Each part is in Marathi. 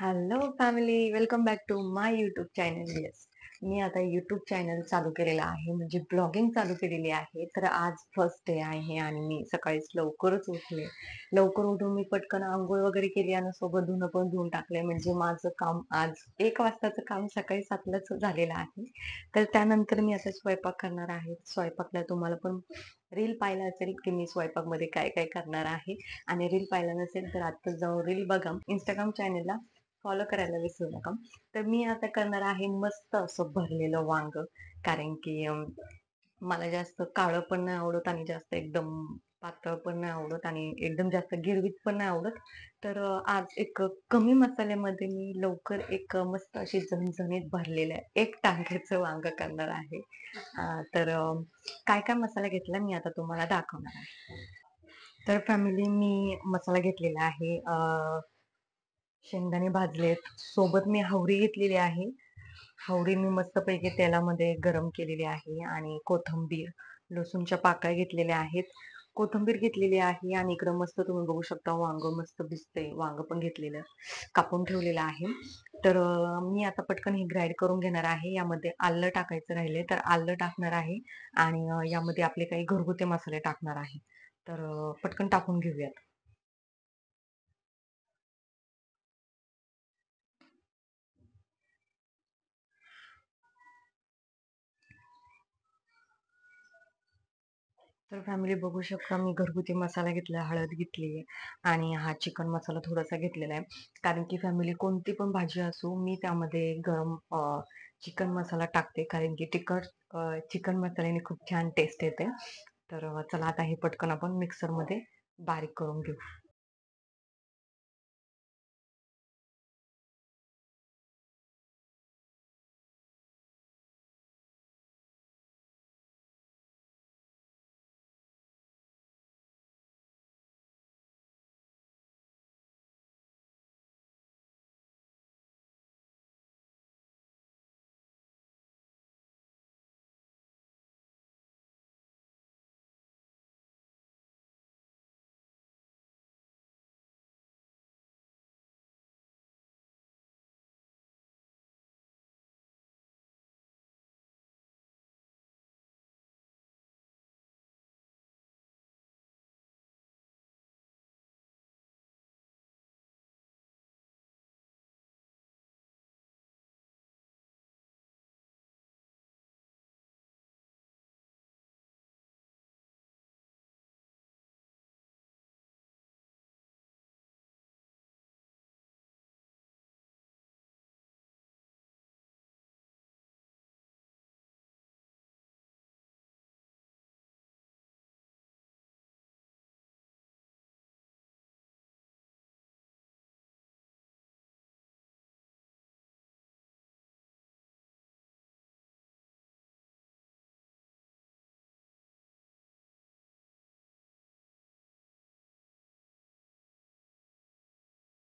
Hello family, welcome back to my YouTube channel. Yes, मी आता यूट्यूब चॅनल चालू केलेला आहे, म्हणजे ब्लॉगिंग चालू केलेली आहे. तर आज फर्स्ट डे आहे आणि मी सकाळीच लवकरच उठले. लवकर उठून मी पटकन आंघोळ वगैरे केली आणि सोबत धुणं पण धुवून टाकले. म्हणजे माझं काम आज 1 वाजताचं काम सकाळी 7लाच झालेलं आहे. तर त्यानंतर मी आता स्वयंपाक करणार आहे. स्वयंपाकला तुम्हाला पण रील पाहिला असेल की मी स्वयंपाकमध्ये काय काय करणार आहे. आणि रील पाहिला नसेल तर आता जाऊन रील बघा. इंस्टाग्राम चॅनलला फॉलो करायला विसरू नका. तर मी आता करणार आहे मस्त असं भरलेलं वांग. कारण की मला जास्त काळं पण नाही आवडत आणि जास्त एकदम पातळ पण नाही आवडत आणि एकदम जास्त गिरवीत पण नाही आवडत. तर आज एक कमी मसाल्यामध्ये मी लवकर एक मस्त अशी झणझणीत भरलेलं एक टांग्याचं वांग करणार आहे. तर काय काय मसाला घेतला मी आता तुम्हाला दाखवणार आहे. तर फॅमिली, मी मसाला घेतलेला आहे. शेंगदाणे भाजलेत, सोबत मी हावरी घेतलेली आहे. हावरी मी मस्तपैकी तेलामध्ये गरम केलेली आहे. आणि कोथिंबीर, लसूणच्या पाकळ्या घेतलेल्या आहेत. कोथिंबीर घेतलेली आहे आणि इकडं मस्त तुम्ही बघू शकता वांग मस्त दिसतंय. वांग पण घेतलेलं, कापून ठेवलेलं आहे. तर मी आता पटकन हे ग्राइंड करून घेणार आहे. यामध्ये आलं टाकायचं राहिले तर आलं टाकणार आहे. आणि यामध्ये आपले काही घरगुती मसाले टाकणार आहे. तर पटकन टाकून घेऊयात. तर फॅमिली बघू शकता, मी घरगुती मसाला घेतला, हळद घेतली आणि हा चिकन मसाला थोडासा घेतलेला आहे. कारण की फॅमिली, कोणती पण भाजी असो मी त्यामध्ये गरम चिकन मसाला टाकते. कारण की तिखट चिकन मसाल्याने खूप छान टेस्ट येते. तर चला आता हे पटकन आपण मिक्सरमध्ये बारीक करून घेऊ.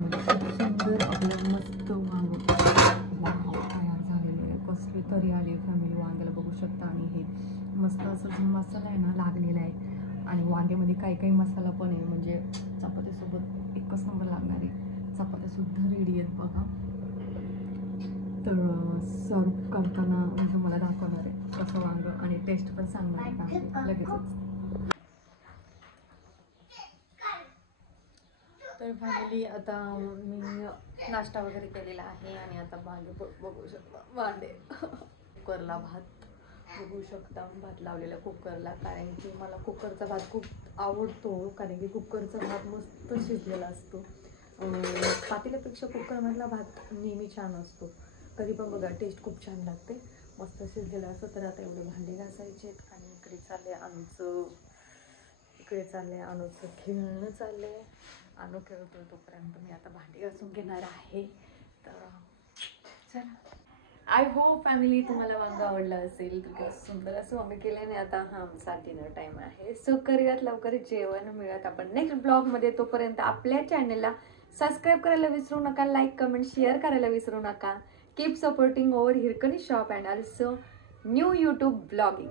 सुंदर आपलं मस्त वांग तयार झालेलं आहे. कसली तरी आली फॅमिली वांग्याला बघू शकता. आणि हे मस्त असं जो मसाला आहे ना लागलेला आहे. आणि वांग्यामध्ये काही काही मसाला पण आहे. म्हणजे चपातीसोबत एकच नंबर लागणार आहे. चपात्यासुद्धा रेडी आहेत बघा. तर सर्व करताना म्हणजे मला दाखवणार आहे कसं वांग आणि टेस्ट पण सांगणार आहे लगेचच. तर फॅमिली, आता मी नाश्ता वगैरे केलेला आहे आणि आता वांगे बघू शकता. वांगे कुकरला भात बघू शकता. भात लावलेला कुकरला, कारण की मला कुकरचा भात खूप आवडतो. कारण की कुकरचा भात मस्त शिजलेला असतो. पातेल्यापेक्षा कुकरमधला भात नेहमी छान असतो. कधी पण बघा, टेस्ट खूप छान लागते. मस्त शिजलेलं असतं. तर आता एवढे भांडे घासायचे आणि इकडे चालले अनुचं खेळणं चालले. अनु खेळतोय तोपर्यंत मी आता भांडी घासून घेणार आहे. तर चला. आय होप फॅमिली तुम्हाला वांग आवडलं असेल. तर सुंदर असं वांग केल्याने आता हा आमचा डिनर टाइम आहे. सो करूयात लवकर जेवण. मिळत आपण नेक्स्ट ब्लॉगमध्ये. तोपर्यंत आपल्या चॅनलला सबस्क्राईब करायला विसरू नका. लाईक कमेंट शेअर करायला विसरू नका. Keep supporting over Hirkani shop and also new YouTube blogging.